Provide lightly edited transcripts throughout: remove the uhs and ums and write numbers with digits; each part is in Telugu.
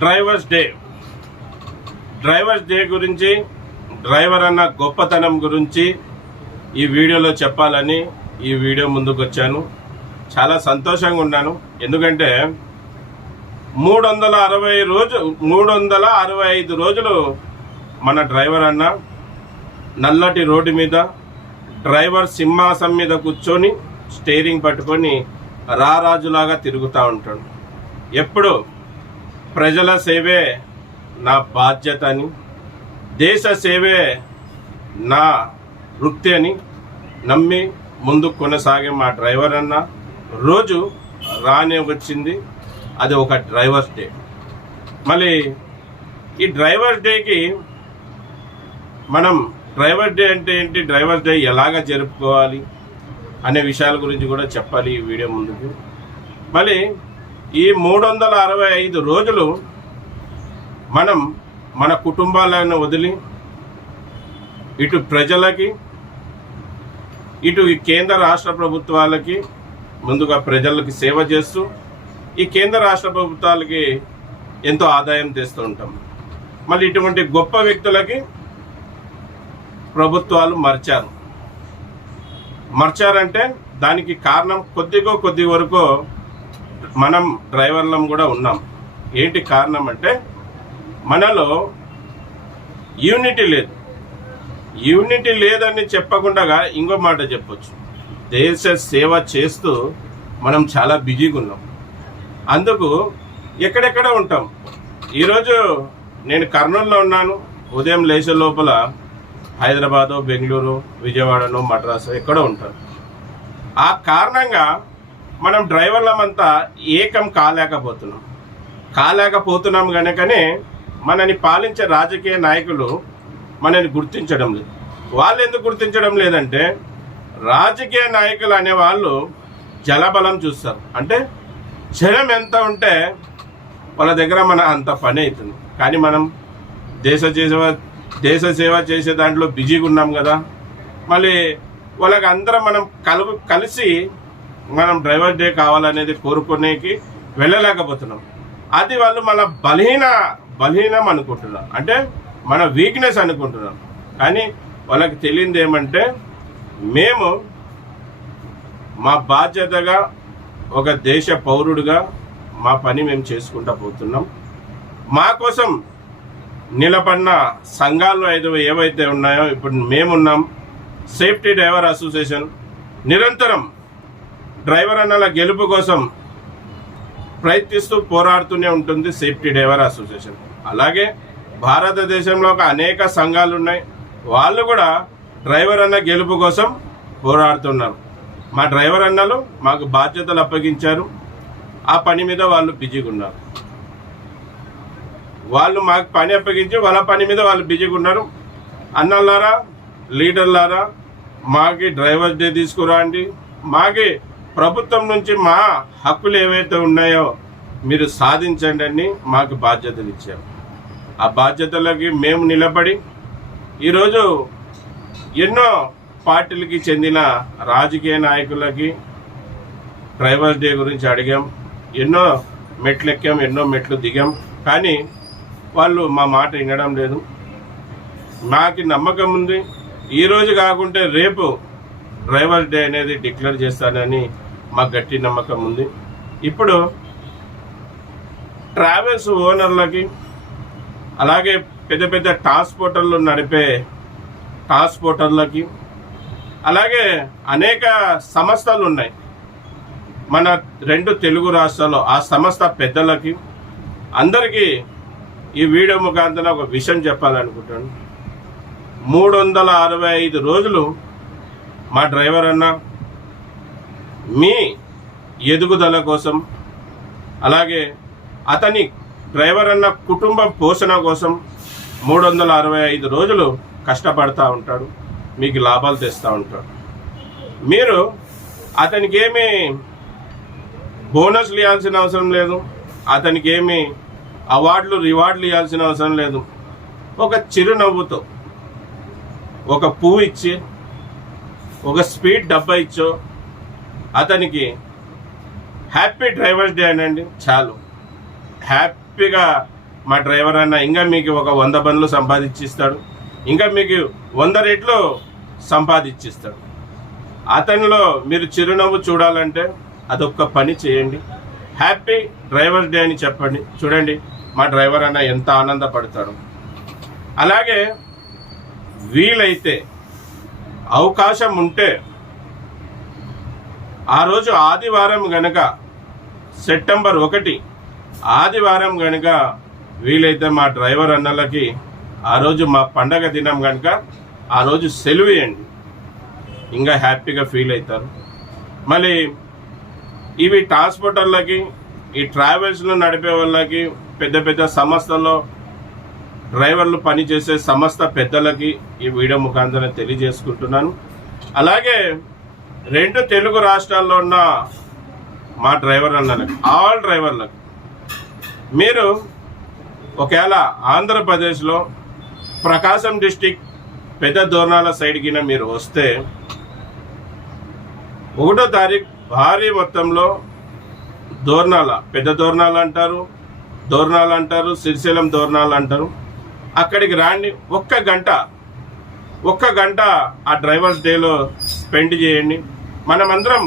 డ్రైవర్స్ డే గురించి, డ్రైవర్ అన్న గొప్పతనం గురించి ఈ వీడియోలో చెప్పాలని ఈ వీడియో ముందుకు వచ్చాను. చాలా సంతోషంగా ఉన్నాను. ఎందుకంటే 365 రోజులు మన డ్రైవర్ అన్న నల్లటి రోడ్డు మీద డ్రైవర్ సింహాసం మీద కూర్చొని స్టీరింగ్ పట్టుకొని రారాజులాగా తిరుగుతూ ఉంటాడు. ఎప్పుడు ప్రజల సేవే నా బాధ్యత అని, దేశ సేవే నా వృత్తి అని నమ్మి ముందుకు కొనసాగే మా డ్రైవర్ అన్న రోజు రానే వచ్చింది. అది ఒక డ్రైవర్స్ డే. మళ్ళీ ఈ డ్రైవర్స్ డేకి మనం డ్రైవర్స్ డే అంటే ఏంటి, డ్రైవర్స్ డే ఎలాగ జరుపుకోవాలి అనే విషయాల గురించి కూడా చెప్పాలి ఈ వీడియో ముందుకు. మళ్ళీ ఈ 365 రోజులు మనం మన కుటుంబాలను వదిలి ఇటు ప్రజలకి, ఇటు ఈ కేంద్ర రాష్ట్ర ప్రభుత్వాలకి, ముందుగా ప్రజలకి సేవ చేస్తూ ఈ కేంద్ర రాష్ట్ర ప్రభుత్వాలకి ఎంతో ఆదాయం తెస్తూ ఉంటాం. మళ్ళీ ఇటువంటి గొప్ప వ్యక్తులకి ప్రభుత్వాలు మర్చారంటే దానికి కారణం కొద్ది వరకు మనం డ్రైవర్లం కూడా ఉన్నాం. ఏంటి కారణం అంటే మనలో యూనిటీ లేదని చెప్పకుండా ఇంకో మాట చెప్పొచ్చు, దేశ సేవ చేస్తూ మనం చాలా బిజీగా ఉన్నాం. అందుకు ఎక్కడెక్కడ ఉంటాం. ఈరోజు నేను కర్నూలులో ఉన్నాను. ఉదయం లేచే లోపల హైదరాబాదు, బెంగళూరు, విజయవాడను, మద్రాసు ఎక్కడో ఉంటాను. ఆ కారణంగా మనం డ్రైవర్లమంతా ఏకం కాలేకపోతున్నాం కనుకనే మనని పాలించే రాజకీయ నాయకులు మనని గుర్తించడం లేదు. వాళ్ళు ఎందుకు గుర్తించడం లేదంటే, రాజకీయ నాయకులు అనేవాళ్ళు జలబలం చూస్తారు. అంటే జనం ఎంత ఉంటే వాళ్ళ దగ్గర మన అంత పని అవుతుంది. కానీ మనం దేశ సేవ చేసే దాంట్లో బిజీగా ఉన్నాం కదా. మళ్ళీ వాళ్ళకి అందరం మనం కలిసి మనం డ్రైవర్ డే కావాలనేది కోరుకునేకి వెళ్ళలేకపోతున్నాం. అది వాళ్ళు మన బలహీనం అనుకుంటున్నారు, అంటే మన వీక్నెస్ అనుకుంటున్నాం. కానీ వాళ్ళకి తెలియదు ఏమంటే, మేము మా బాధ్యతగా ఒక దేశ పౌరుడిగా మా పని మేము చేసుకుంటూ పోతున్నాం. మా కోసం నిలబడిన సంఘాలు ఏవైతే ఉన్నాయో, ఇప్పుడు మేమున్నాం. సేఫ్టీ డ్రైవర్ అసోసియేషన్ నిరంతరం డ్రైవర్ అన్నల గెలుపు కోసం ప్రయత్నిస్తూ పోరాడుతూనే ఉంటుంది. సేఫ్టీ డ్రైవర్ అసోసియేషన్ అలాగే భారతదేశంలో అనేక సంఘాలు ఉన్నాయి. వాళ్ళు కూడా డ్రైవర్ అన్న గెలుపు కోసం పోరాడుతున్నారు. మా డ్రైవర్ అన్నలు మాకు బాధ్యతలు అప్పగించారు. ఆ పని మీద వాళ్ళు బిజీగా ఉన్నారు. వాళ్ళు మాకు పని అప్పగించి వాళ్ళ పని మీద వాళ్ళు బిజీగా ఉన్నారు. అన్నలారా, లీడర్లారా, మాకి డ్రైవర్స్ డే తీసుకురండి. మాకి ప్రభుత్వం నుంచి మా హక్కులు ఏవైతే ఉన్నాయో మీరు సాధించండి అని మాకు బాధ్యతలు ఇచ్చారు. ఆ బాధ్యతలకి మేము నిలబడి ఈరోజు ఎన్నో పార్టీలకి చెందిన రాజకీయ నాయకులకి డ్రైవర్స్ డే గురించి అడిగాం. ఎన్నో మెట్లు ఎక్కాం, ఎన్నో మెట్లు దిగాం. కానీ వాళ్ళు మా మాట వినడం లేదు. నాకు నమ్మకం ఉంది, ఈరోజు కాకుంటే రేపు డ్రైవర్స్ డే అనేది డిక్లేర్ చేస్తానని మాకు గట్టి నమ్మకం ఉంది. ఇప్పుడు ట్రావెల్స్ ఓనర్లకి, అలాగే పెద్ద ట్రాన్స్పోర్టర్లు నడిపే ట్రాన్స్పోర్టర్లకి, అలాగే అనేక సంస్థలు ఉన్నాయి మన 2 తెలుగు రాష్ట్రాల్లో. ఆ సంస్థ పెద్దలకి అందరికీ ఈ వీడియో ముఖాంతరం ఒక విషయం చెప్పాలనుకుంటాను. 365 రోజులు మా డ్రైవర్ అన్న మీ ఎదుగుదల కోసం, అలాగే అతని డ్రైవర్ అన్న కుటుంబం పోషణ కోసం 365 రోజులు కష్టపడతా ఉంటాడు. మీకు లాభాలు తెస్తూ ఉంటాడు. మీరు అతనికి ఏమీ బోనస్లు ఇవ్వాల్సిన అవసరం లేదు, అతనికి ఏమీ అవార్డులు రివార్డులు ఇవ్వాల్సిన అవసరం లేదు. ఒక చిరునవ్వుతో, ఒక పువ్వు ఇచ్చి, ఒక స్పీడ్ డబ్బా ఇచ్చో అతనికి హ్యాపీ డ్రైవర్స్ డే అనండి చాలు. హ్యాపీగా మా డ్రైవర్ అన్న ఇంకా మీకు ఒక 100 బండ్లు సంపాదించిస్తాడు, ఇంకా మీకు 100 రెట్లు సంపాదించిస్తాడు. అతనిలో మీరు చిరునవ్వు చూడాలంటే అదొక్క పని చేయండి. హ్యాపీ డ్రైవర్స్ డే అని చెప్పండి. చూడండి మా డ్రైవర్ అన్న ఎంత ఆనందపడతాడు. అలాగే వీలైతే అవకాశం ఉంటే ఆ రోజు ఆదివారం గనక సెప్టెంబర్ 1 ఆదివారం గనక వీలైతే మా డ్రైవర్ అన్నలకి ఆ రోజు మా పండగ దినం కనుక ఆ రోజు సెలవు ఇవ్వండి, ఇంకా హ్యాపీగా ఫీల్ అవుతారు. మళ్ళీ ఇవి ట్రాన్స్పోర్టర్లకి, ఈ ట్రావెల్స్లో నడిపే వాళ్ళకి, పెద్ద పెద్ద సంస్థల్లో డ్రైవర్లు పనిచేసే సంస్థ పెద్దలకి ఈ వీడియో ముఖాంతరం తెలియజేసుకుంటున్నాను. అలాగే 2 తెలుగు రాష్ట్రాల్లో ఉన్న మా డ్రైవర్ అన్నలకు, ఆల్ డ్రైవర్లకు, మీరు ఒకవేళ ఆంధ్రప్రదేశ్లో ప్రకాశం డిస్టిక్ పెద్ద దోర్నాల సైడ్కి మీరు వస్తే 1వ తారీఖు భారీ మొత్తంలో దోర్నాల, పెద్ద దోర్నాలు అంటారు, శ్రీశైలం దోర్నాలు అంటారు, అక్కడికి రాండి. ఒక్క గంట ఆ డ్రైవర్స్ డేలో స్పెండ్ చేయండి. మనమందరం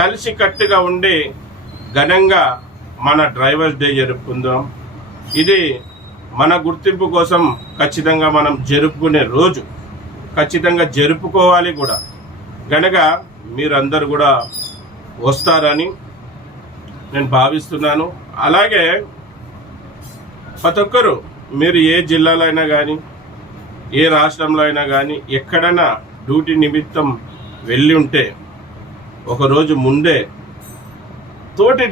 కలిసి కట్టుగా ఉండి ఘనంగా మన డ్రైవర్స్ డే జరుపుకుందాం. ఇది మన గుర్తింపు కోసం ఖచ్చితంగా మనం జరుపుకునే రోజు, ఖచ్చితంగా జరుపుకోవాలి కూడా. గనక మీరందరూ కూడా వస్తారని నేను భావిస్తున్నాను. అలాగే ప్రతి ఒక్కరు మీరు ఏ జిల్లాలో అయినా కానీ, ఏ రాష్ట్రంలో అయినా కానీ, ఎక్కడైనా డ్యూటీ నిమిత్తం వెళ్ళి ఉంటే ఒకరోజు ముందే తోటి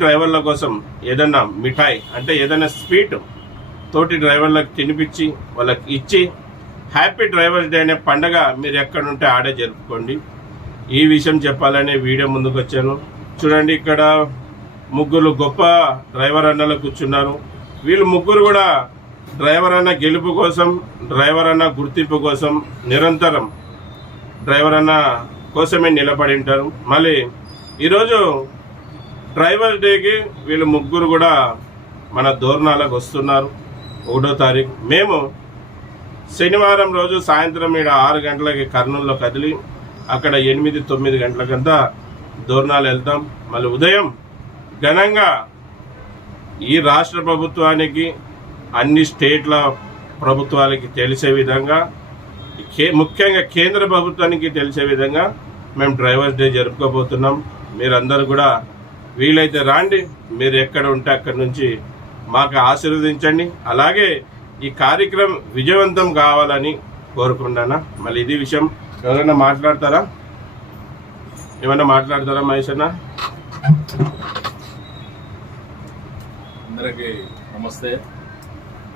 డ్రైవర్ల కోసం ఏదైనా మిఠాయి అంటే ఏదైనా స్వీట్ తోటి డ్రైవర్లకు తినిపించి వాళ్ళకి ఇచ్చి హ్యాపీ డ్రైవర్స్ డే అనే పండగ మీరు ఎక్కడుంటే ఆడే జరుపుకోండి. ఈ విషయం చెప్పాలనే వీడియో ముందుకు వచ్చాను. చూడండి, ఇక్కడ 3 గొప్ప డ్రైవర్ అన్నలు కూర్చున్నారు. వీళ్ళు 3 కూడా డ్రైవర్ అన్న గెలుపు కోసం, డ్రైవర్ అన్న గుర్తింపు కోసం నిరంతరం డ్రైవర్ అన్న కోసమే నిలబడి ఉంటారు. మళ్ళీ ఈరోజు డ్రైవర్ డేకి వీళ్ళు 3 కూడా మన దోర్నాలకు వస్తున్నారు 1వ తారీఖు. మేము శనివారం రోజు సాయంత్రం 6 గంటలకి కర్నూలులో కదిలి అక్కడ 8-9 గంటలకంతా దోర్నాలు వెళ్తాం. మళ్ళీ ఉదయం ఘనంగా ఈ రాష్ట్ర ప్రభుత్వానికి, అన్ని స్టేట్ల ప్రభుత్వాలకి తెలిసే విధంగా, ముఖ్యంగా కేంద్ర ప్రభుత్వానికి తెలిసే విధంగా మేము డ్రైవర్స్ డే జరుపుకోబోతున్నాం. మీరందరూ కూడా వీలైతే రాండి. మీరు ఎక్కడ ఉంటే అక్కడి నుంచి మాకు ఆశీర్వదించండి. అలాగే ఈ కార్యక్రమం విజయవంతం కావాలని కోరుకుంటున్నా. మళ్ళీ ఇది విషయం ఎవరైనా మాట్లాడతారా? ఏమైనా మాట్లాడతారా మహేష్ అన్న? అందరికీ నమస్తే.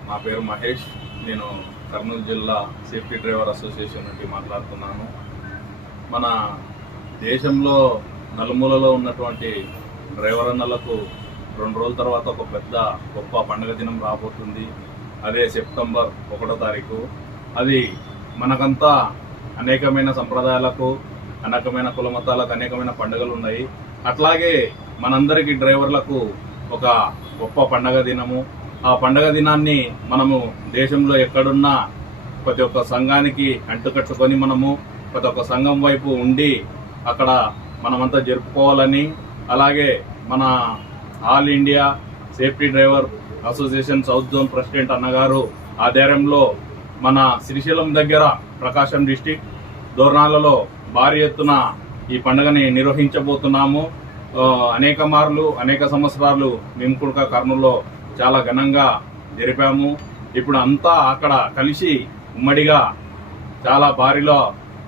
నా పేరు మహేష్. నేను కర్నూలు జిల్లా సేఫ్టీ డ్రైవర్ అసోసియేషన్ నుండి మాట్లాడుతున్నాను. మన దేశంలో నలుమూలలో ఉన్నటువంటి డ్రైవర్ అన్నలకు 2 రోజుల తర్వాత ఒక గొప్ప పండుగ దినం రాబోతుంది. అదే సెప్టెంబర్ 1వ తారీఖు. అది మనకంతా అనేకమైన సంప్రదాయాలకు, అనేకమైన కులమతాలకు అనేకమైన పండుగలు ఉన్నాయి. అట్లాగే మనందరికీ డ్రైవర్లకు ఒక గొప్ప పండుగ దినము. ఆ పండుగ దినాన్ని మనము దేశంలో ఎక్కడున్నా ప్రతి ఒక్క సంఘానికి అంటుకట్టుకొని మనము ప్రతి ఒక్క సంఘం వైపు ఉండి అక్కడ మనమంతా జరుపుకోవాలని, అలాగే మన all India safety driver association south zone president అన్నగారు ఆధ్వర్యంలో మన శ్రీశైలం దగ్గర ప్రకాశం డిస్టిక్ దోర్నాలలో భారీ ఎత్తున ఈ పండుగని నిర్వహించబోతున్నాము. అనేక సంవత్సరాలు మేము కూడా కర్నూలులో చాలా ఘనంగా జరిపాము. ఇప్పుడు అంతా అక్కడ కలిసి ఉమ్మడిగా చాలా భారీలో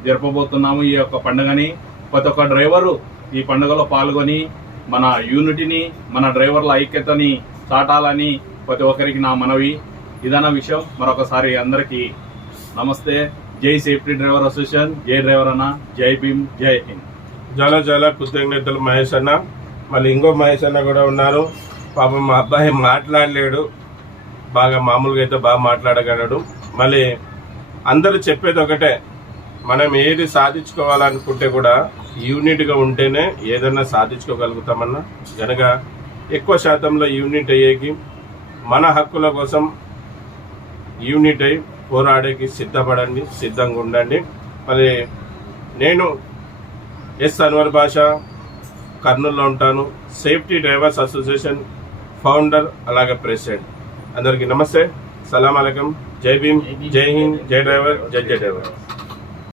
జరపబోతున్నాము ఈ యొక్క పండుగని. ప్రతి ఒక్క డ్రైవరు ఈ పండుగలో పాల్గొని మన యూనిటీని, మన డ్రైవర్ల ఐక్యతని చాటాలని ప్రతి ఒక్కరికి నా మనవి. ఇదన్న విషయం. మరొకసారి అందరికీ నమస్తే. జై సేఫ్టీ డ్రైవర్ అసోసియేషన్, జై డ్రైవర్ అన్న, జై భీమ్, జై హింద్. చాలా కృతజ్ఞతలు మహేష్ అన్న. మళ్ళీ ఇంకో మహేష్ అన్న కూడా ఉన్నారు. పాపం మా అబ్బాయి మాట్లాడలేడు, బాగా మామూలుగా అయితే బాగా మాట్లాడగలడు. మళ్ళీ అందరూ చెప్పేది ఒకటే, మనం ఏది సాధించుకోవాలనుకుంటే కూడా యూనిట్గా ఉంటేనే ఏదన్నా సాధించుకోగలుగుతామన్నా. కనుక ఎక్కువ శాతంలో యూనిట్ అయ్యేకి, మన హక్కుల కోసం యూనిట్ అయి పోరాడేకి సిద్ధపడండి, సిద్ధంగా ఉండండి. మరి నేను ఎస్ అన్వర్ బాషా, కర్నూలులో ఉంటాను. సేఫ్టీ డ్రైవర్స్ అసోసియేషన్ ఫౌండర్, అలాగే ప్రెసిడెంట్. అందరికీ నమస్తే, సలాం అలైకుం, జై భీమ్, జై హింద్, జై డ్రైవర్, జై జై డ్రైవర్.